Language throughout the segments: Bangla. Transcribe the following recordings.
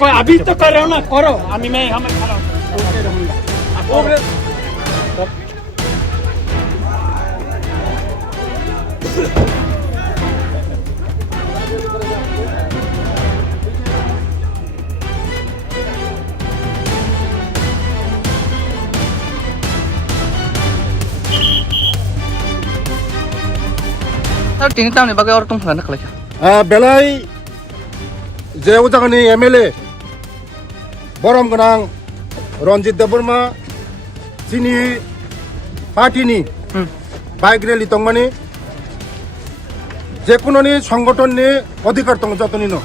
कोई अभी तो कर रहे हो ना, करो। मैं हमें खड़ा हूँ। Sir, tinitang ni bagay orang tunggu nak lagi. belai jauh jangan ni MLA borom genang Ronjit Deburma sini parti ni baik rally tong mani যেকোনো নি সংগঠন নি অধিকার তং যতনি ন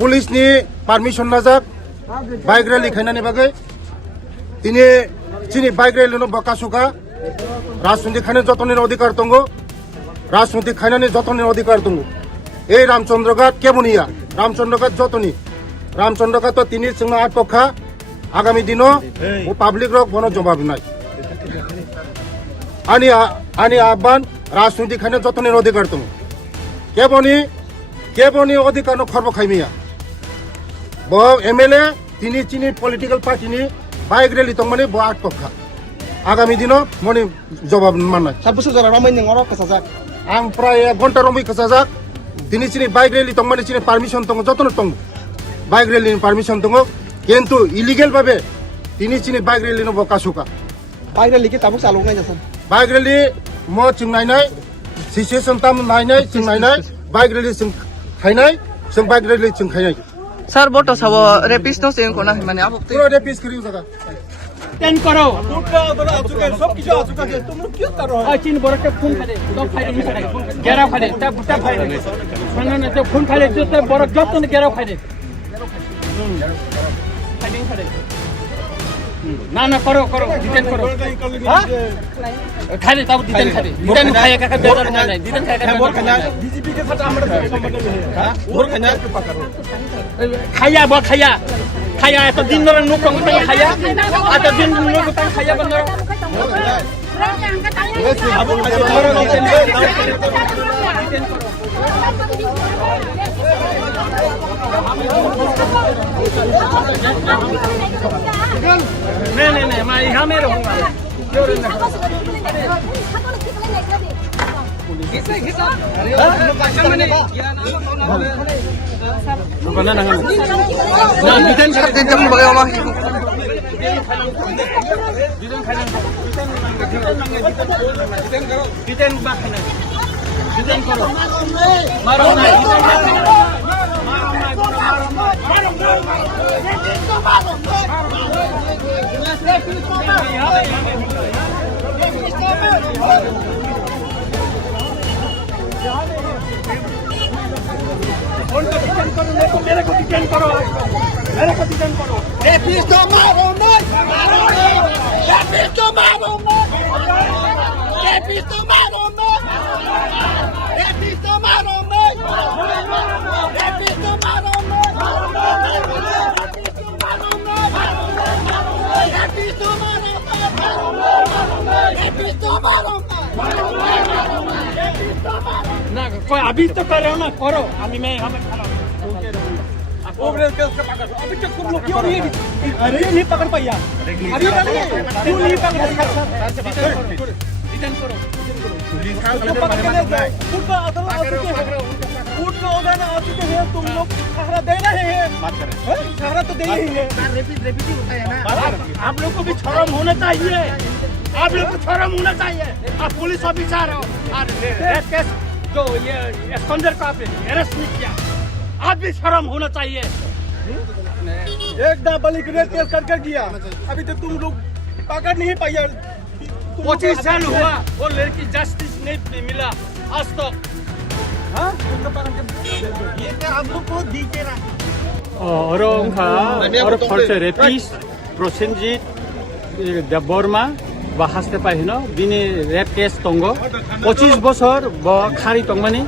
পুলিশ নি পারমিশন না যাক বাইক র্যালি খাইনানি বাগে তিনি চিনি বাইক র্যালি ন বকাসুকা রাজনৈতিক খাইনে যতনের অধিকার তঙ্গ রাজনৈতিক খাইনানি যতনের অধিকার তঙ্গ এই রামচন্দ্রঘাট কেমনিয়া রামচন্দ্রঘাট যতনি রামচন্দ্রঘাট তো তিনি সিংহ আট পক্ষা আগামী দিনও ও পাবলিক রক বন জবাব নাই আনি আহ্বান রাজনৈতিক খাইনে যতনের অধিকার তঙ্গ কেবনি অধিকার খর্ব খাইমিয়া ব MLA তিনি চিনি পলিটিক্যাল পার্টি নি বাইক র্যালি তং মানে ব আট পক্ষা আগামী দিনও মনে জবাব মানায় সাবুসু যারা রমাই নং অরক কাসাজাক आं प्राय 1 घन्टा रमै खसाजाक दिनै चिनि बाइक रैली तंग माने चिनि परमिशन तंग जतन तंग बाइक रैली परमिशन तंग किन्तु इलिगेल भाबे दिनै चिनि बाइक रैली न बकासुका বাইরে লিখে তাবুক চালুনাই যাচ্ছেন बाइक रैली म चिंनायनाय सिचुएशन ताम नायनाय चिंनायनाय बाइक रैली जों खायनाय जों बाइक रैली जों खायनाय Sir, boto sawo rapist no sin ko na mane abo. पुरो रेपिस करियो जगा टेन करो। সব কিছু আচুকা কে তুমি কি করো चीन बोरा के खून खाले तो फाइल में करे गेरा खाले तब बुटा फाइल सुनो ना तो खून खाले जो तो बोरा जब तो गेरा खाले फाइलिंग खाले ना करो डिटेन करो हां खाले तब डिटेन खाए का बेजार नहीं डिटेन खाए का बोर खाना बीजेपी के साथ हमारा संबंध है हां बोर खाना खाया तो दिन में नुक तंग खाया आता दिन नुक तंग खाया बंदर नहीं मैं यहाँ में रहूँगा Tinitang bagay orang. डिटेन करो मारो मेरे को डिटेन करो রেপিস্ট মারো না রেপিস্ট মারো না রেপিস্ট মারো না রেপিস্ট মারো না রেপিস্ট মারো না রেপিস্ট মারো ना कोई अभी तो कर रहे हो ना, करो। मैं हमें खड़ा हूँ। अभी तक तुम लोग क्यों नहीं पकड़ पाया अभी क्यों नहीं पकड़ डिटेन करो तुम लोग सहारा दे रहे हैं सहारा तो दे ही है आप लोग को भी शर्म होना चाहिए आप लोग को शर्म होना चाहिए आप पुलिस ऑफिसर हो केस जो ये स्कंदर को आपने अरेस्ट नहीं किया आप भी शर्म होना चाहिए एक नाबालिग रेप केस कर दिया अभी तक तुम लोग पकड़ नहीं पाया 25 साल हुआ वो लड़की जस्टिस नहीं मिला आज तक ये हम लोग को दी के रहा 어려운가 어려 벌써 레피스 프로센짓 বর্মা বা হাসতে পারি না বিনি রেপ কেস তঙ্গ 25 বছর ব খারি তংমানি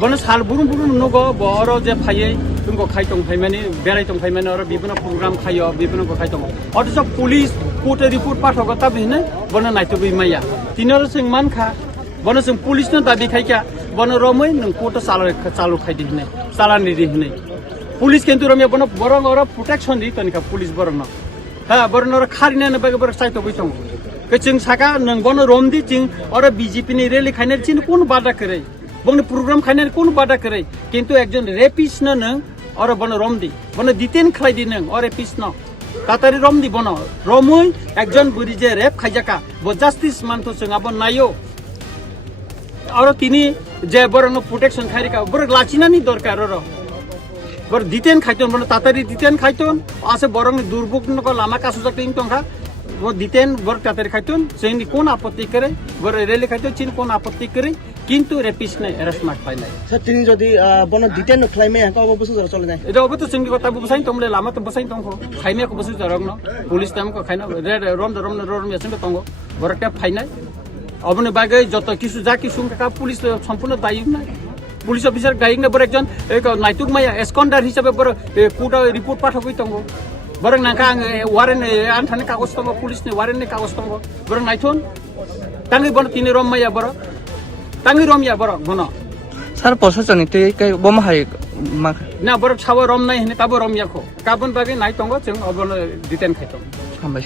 বন সাল বুরুম নগো বড় যে ফাইয়ে তুমকো খাই তং ফাইমানি বেরাই তং ফাইমানি আর বিভিন্ন প্রোগ্রাম খাইও বিভিন্ন খাই তং অথচ পুলিশ কোর্টে রিপোর্ট পাঠাগো তা বিনে বন নাইতো বিমাইয়া তিনর সিং মানখা বন সিং পুলিশ ন দাবি খাইকা বন রमै नों कोर्ट चालु खाइदिने चालान दिदिने পুলিশ কিন্তু রমিয়া বন বরং ওরা প্রোটেকশন দি তনিকা পুলিশ বরং না হ্যাঁ বরং ওরা খারিনা বাগে বরং সাইতো বইতং কে চিং সাকা নং বন রম দি চিং ওরা বিজেপি নি রেলি খাইনার চিন কোন বাধা করে বংনি প্রোগ্রাম খাইনার কোন বাধা করে কিন্তু একজন রেপিস না নং ওরা বন রম দি বন দিতেন খাই দি নং ওরে পিস না তাতারি রম দি বন রমুই একজন বুড়ি যে রেপ খাইজাকা ব জাস্টিস মানতো চিং আবন নাইও আর তিনি যে বরং প্রোটেকশন খাইরিকা বরং লাচিনানি দরকার ওর বড় দিতেন খাইতন বড় তাড়াতাড়ি দিতেন খাইতন আছে বরং দুর্ভোগ নকল লামা কাসু জাকতে ইনতংখা বড় দিতেন বড় তাড়াতাড়ি খাইতন সেইনি কোন আপত্তি করে বড় রেলে খাইতন চিন কোন আপত্তি করে কিন্তু রেপিস নাই এরেস্ট মার্ক পাই নাই স্যার তিনি যদি বন দিতেন ক্লাইমে হ্যাঁ অবশ্য চলে যায় এটা অবশ্য চিংকি কথা বসাই তোমলে লামা তো বসাই তংখো খাইমে কো বসু জরং ন পুলিশ টাইম কো খাইনা রম রম মেসেন তংগো বড় টা ফাইনাই অবনে বাগে যত কিছু যা কিছু কা পুলিশ সম্পূর্ণ দায়ী নাই পুলিশ অফিসার গাইং বড় একজন নাইতুক মায়া এসকন্ডার হিসাবে বড় কোটা রিপোর্ট পাঠাবই তঙ্গ বরং নাকা ওয়ারেন আনথানে কাগজ তঙ্গ পুলিশ নে ওয়ারেন নে কাগজ তঙ্গ বরং নাইথুন তাঙ্গি বড় তিনি রম মায়া বড় তাঙ্গি রমিয়া বড় গন স্যার প্রশাসনিক তুই কাই বোমা হাই মা না বড় ছাব রম নাই হেনে তাবো রমিয়াখো কাবন বাগে নাই তঙ্গ जों অবন দিতেন খাইতং হামবাই